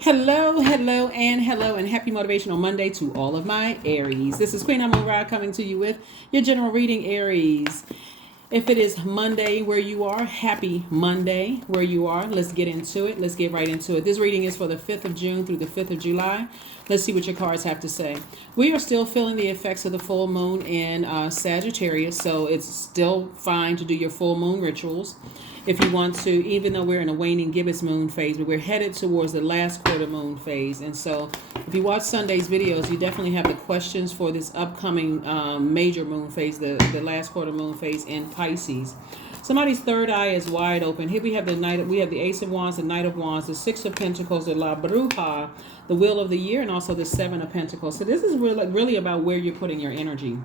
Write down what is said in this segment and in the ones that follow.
Hello, and happy Motivational Monday to all of my Aries. This is Queen Amon Ra coming to you with your general reading, Aries. If it is Monday where you are, happy Monday where you are. Let's get into it. Let's get right into it. This reading is for the 5th of June through the 5th of July. Let's see what your cards have to say. We are still feeling the effects of the full moon in Sagittarius, so it's still fine to do your full moon rituals if you want to, even though we're in a waning gibbous moon phase, but we're headed towards the last quarter moon phase. And so if you watch Sunday's videos, you definitely have the questions for this upcoming major moon phase, the last quarter moon phase in Pisces. Somebody's third eye is wide open. Here we have the Ace of Wands, the Knight of Wands, the Six of Pentacles, the La Bruja, the Wheel of the Year, and also the Seven of Pentacles. So this is really about where you're putting your energy.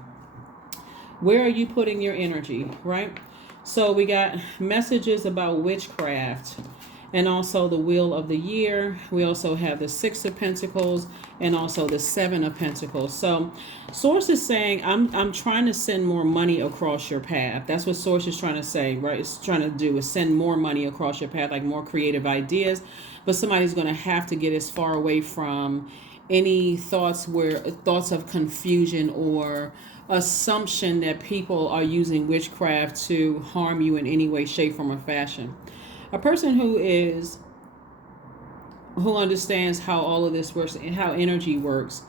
Where are you putting your energy, right? So we got messages about witchcraft and also the Wheel of the Year. We also have the Six of Pentacles and also the Seven of Pentacles. So Source is saying, I'm trying to send more money across your path. That's what Source is trying to say, right? It's trying to do is send more money across your path, like more creative ideas. But somebody's going to have to get as far away from any thoughts of confusion or assumption that people are using witchcraft to harm you in any way, shape, form, or fashion. A person who understands how all of this works and how energy works,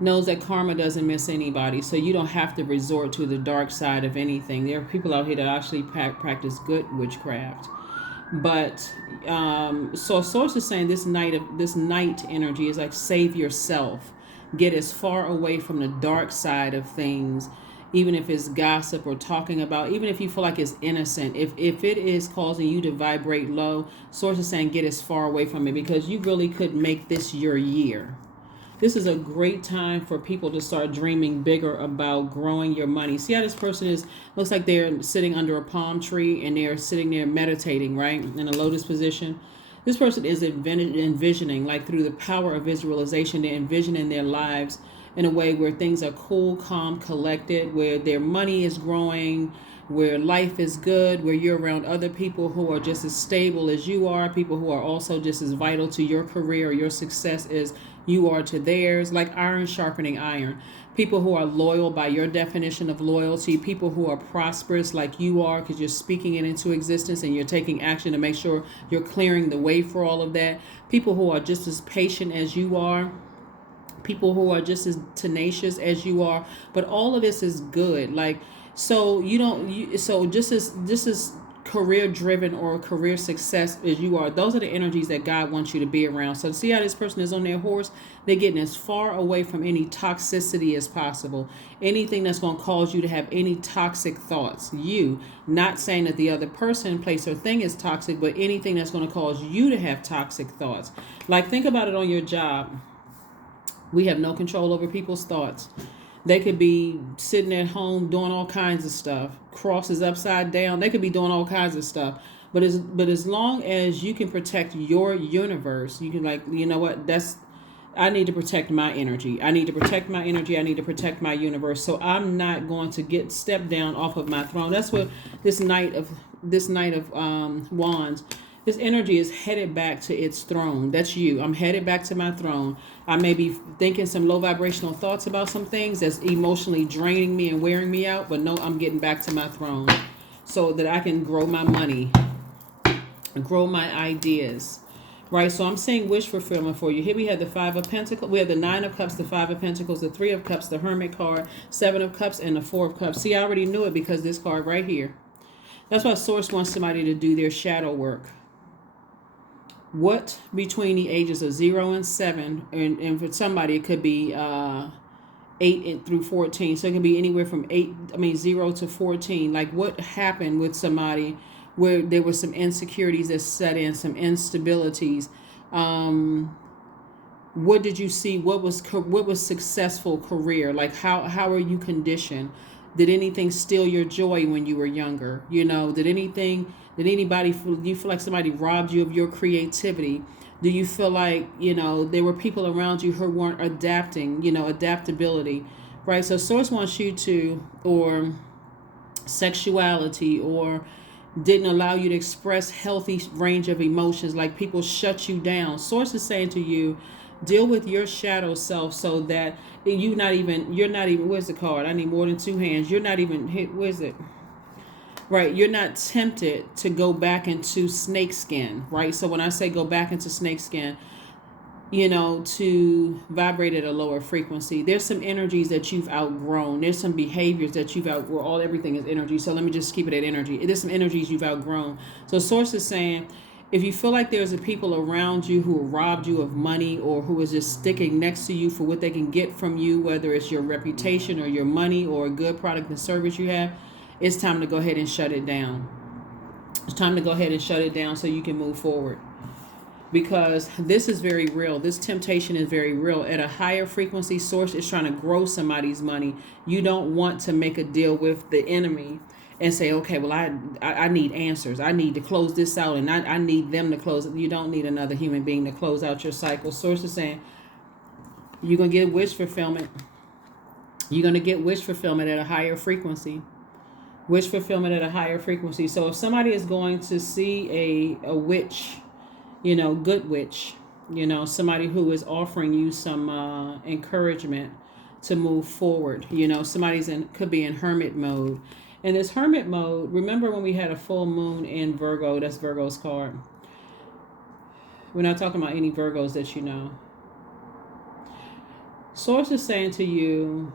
knows that karma doesn't miss anybody, so you don't have to resort to the dark side of anything. There are people out here that actually practice good witchcraft. But so Source is saying this night energy is like, save yourself. Get as far away from the dark side of things, even if it's gossip or talking about, even if you feel like it's innocent. If it is causing you to vibrate low, Source is saying get as far away from it, because you really could make this your year. This is a great time for people to start dreaming bigger about growing your money. See how this person looks like they're sitting under a palm tree and they're sitting there meditating, right? In a lotus position. This person is envisioning, like through the power of visualization, they're envisioning their lives in a way where things are cool, calm, collected, where their money is growing, where life is good, where you're around other people who are just as stable as you are, people who are also just as vital to your career or your success as you are to theirs, like iron sharpening iron. People who are loyal by your definition of loyalty, people who are prosperous like you are because you're speaking it into existence and you're taking action to make sure you're clearing the way for all of that. People who are just as patient as you are, people who are just as tenacious as you are, but all of this is good. Like, so just as career driven or career success as you are, those are the energies that God wants you to be around. So see how this person is on their horse? They're getting as far away from any toxicity as possible, anything that's going to cause you to have any toxic thoughts. You, not saying that the other person, place, or thing is toxic, but anything that's going to cause you to have toxic thoughts. Like, think about it on your job. We have no control over people's thoughts. They could be sitting at home doing all kinds of stuff, crosses upside down. They could be doing all kinds of stuff. But as long as you can protect your universe, you can, like, you know what, I need to protect my energy. I need to protect my energy. I need to protect my universe. So I'm not going to step down off of my throne. That's what this Knight of Wands. This energy is headed back to its throne. That's you. I'm headed back to my throne. I may be thinking some low vibrational thoughts about some things that's emotionally draining me and wearing me out, but no, I'm getting back to my throne so that I can grow my money, grow my ideas, right? So I'm saying wish fulfillment for you. Here we have the Five of Pentacles. We have the Nine of Cups, the Five of Pentacles, the Three of Cups, the Hermit card, Seven of Cups, and the Four of Cups. See, I already knew it because this card right here. That's why Source wants somebody to do their shadow work. What between the ages of 0 and 7, and for somebody it could be 8 through 14, so it can be anywhere from 0 to 14. Like, what happened with somebody where there were some insecurities that set in, some instabilities? What did you see? What was successful career? Like, how are you conditioned? Did anything steal your joy when you were younger? Did anybody, do you feel like somebody robbed you of your creativity? Do you feel like, there were people around you who weren't adapting, adaptability, right? So Source wants you to, or sexuality, or didn't allow you to express healthy range of emotions, like people shut you down. Source is saying to you, deal with your shadow self so that you're not even, where's the card? I need more than two hands. You're not even, where's it? Right, you're not tempted to go back into snake skin, right? So when I say go back into snake skin, to vibrate at a lower frequency. There's some energies that you've outgrown. There's some behaviors that you've outgrown. Everything is energy. So let me just keep it at energy. There's some energies you've outgrown. So Source is saying, if you feel like there's a people around you who robbed you of money, or who is just sticking next to you for what they can get from you, whether it's your reputation or your money or a good product and service you have, it's time to go ahead and shut it down. It's time to go ahead and shut it down so you can move forward. Because this is very real. This temptation is very real. At a higher frequency, Source is trying to grow somebody's money. You don't want to make a deal with the enemy and say, okay, well, I need answers. I need to close this out, and I need them to close it. You don't need another human being to close out your cycle. Source is saying, you're going to get wish fulfillment. You're going to get wish fulfillment at a higher frequency. Wish fulfillment at a higher frequency. So if somebody is going to see a witch, good witch, somebody who is offering you some encouragement to move forward. Somebody's could be in hermit mode. And this hermit mode, remember when we had a full moon in Virgo, that's Virgo's card. We're not talking about any Virgos that you know. Source is saying to you,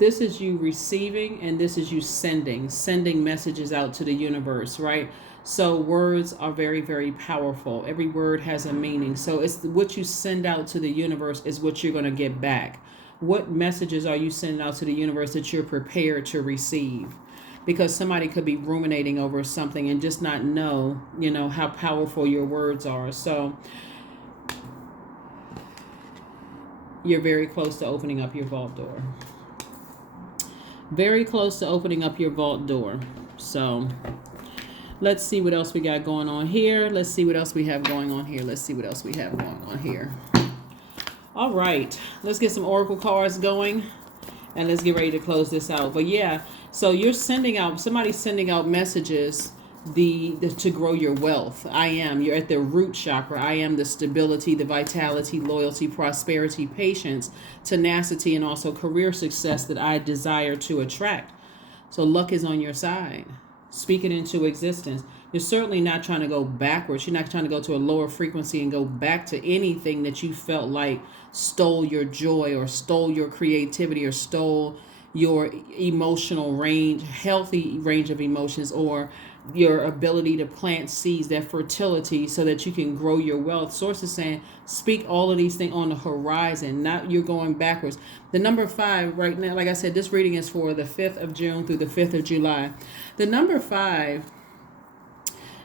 this is you receiving and this is you sending messages out to the universe, right? So words are very, very powerful. Every word has a meaning. So it's what you send out to the universe is what you're going to get back. What messages are you sending out to the universe that you're prepared to receive? Because somebody could be ruminating over something and just not know, how powerful your words are. So you're very close to opening up your vault door. Very close to opening up your vault door. So let's see what else we got going on here. Let's see what else we have going on here. Let's see what else we have going on here. All right. Let's get some oracle cards going. And let's get ready to close this out. But yeah, so you're somebody's sending out messages to grow your wealth. You're at the root chakra. I am the stability, the vitality, loyalty, prosperity, patience, tenacity, and also career success that I desire to attract. So luck is on your side. Speak it into existence. You're certainly not trying to go backwards. You're not trying to go to a lower frequency and go back to anything that you felt like stole your joy or stole your creativity or stole your emotional range, healthy range of emotions, or your ability to plant seeds, that fertility, so that you can grow your wealth. Source is saying, speak all of these things on the horizon, not you're going backwards. The number 5 right now, like I said, this reading is for the 5th of June through the 5th of July. The number 5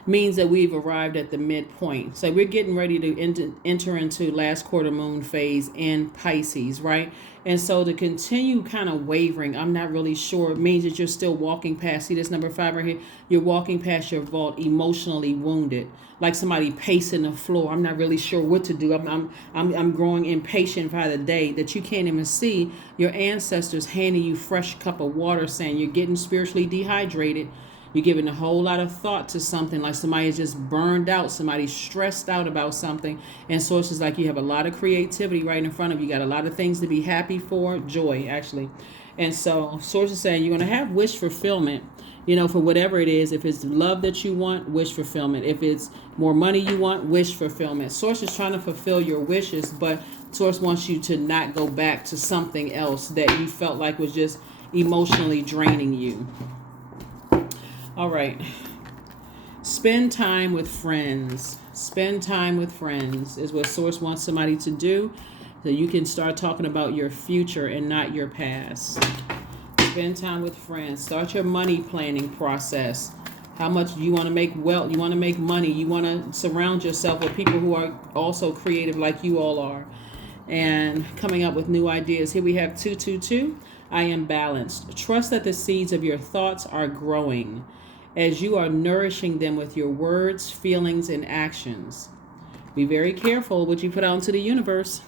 means that we've arrived at the midpoint. So we're getting ready to enter into last quarter moon phase in Pisces, right? And so to continue kind of wavering, I'm not really sure, it means that you're still walking past, see this number 5 right here? You're walking past your vault emotionally wounded, like somebody pacing the floor. I'm not really sure what to do. I'm growing impatient by the day that you can't even see your ancestors handing you fresh cup of water, saying you're getting spiritually dehydrated. You're giving a whole lot of thought to something, like somebody is just burned out, somebody's stressed out about something. And sources like you have a lot of creativity right in front of you. You got a lot of things to be happy for, joy, actually. And so sources saying you're going to have wish fulfillment, for whatever it is. If it's love that you want, wish fulfillment. If it's more money you want, wish fulfillment. Source is trying to fulfill your wishes, but source wants you to not go back to something else that you felt like was just emotionally draining you. All right. Spend time with friends. Spend time with friends is what Source wants somebody to do, so you can start talking about your future and not your past. Spend time with friends. Start your money planning process. How much do you want to make wealth? You want to make money. You want to surround yourself with people who are also creative like you all are, and coming up with new ideas. Here we have 222. I am balanced. Trust that the seeds of your thoughts are growing as you are nourishing them with your words, feelings, and actions. Be very careful what you put out into the universe.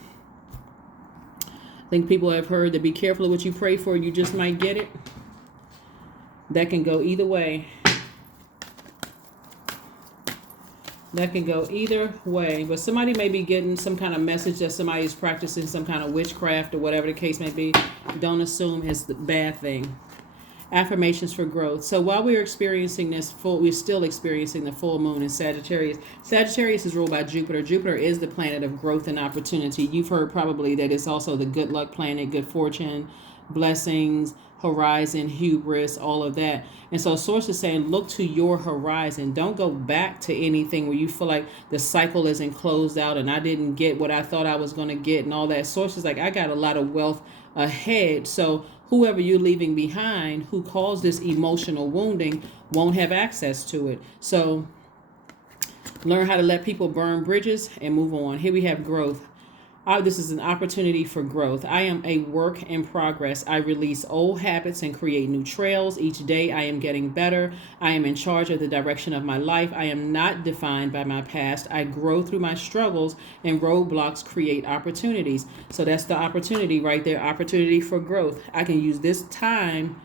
I think people have heard that be careful of what you pray for, you just might get it. That can go either way. That can go either way, but somebody may be getting some kind of message that somebody's practicing some kind of witchcraft or whatever the case may be. Don't assume it's the bad thing. Affirmations for growth. So while we're experiencing we're still experiencing the full moon in Sagittarius. Sagittarius is ruled by Jupiter. Jupiter is the planet of growth and opportunity. You've heard probably that it's also the good luck planet, good fortune, blessings, horizon, hubris, all of that. And so source is saying, look to your horizon. Don't go back to anything where you feel like the cycle isn't closed out and I didn't get what I thought I was going to get and all that. Source is like, I got a lot of wealth ahead. So whoever you're leaving behind who caused this emotional wounding won't have access to it. So learn how to let people burn bridges and move on. Here we have growth. This is an opportunity for growth. I am a work in progress. I release old habits and create new trails. Each day I am getting better. I am in charge of the direction of my life. I am not defined by my past. I grow through my struggles, and roadblocks create opportunities. So that's the opportunity right there, opportunity for growth. I can use this time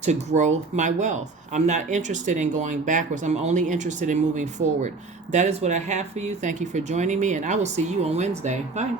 to grow my wealth. I'm not interested in going backwards. I'm only interested in moving forward. That is what I have for you. Thank you for joining me, and I will see you on Wednesday. Bye.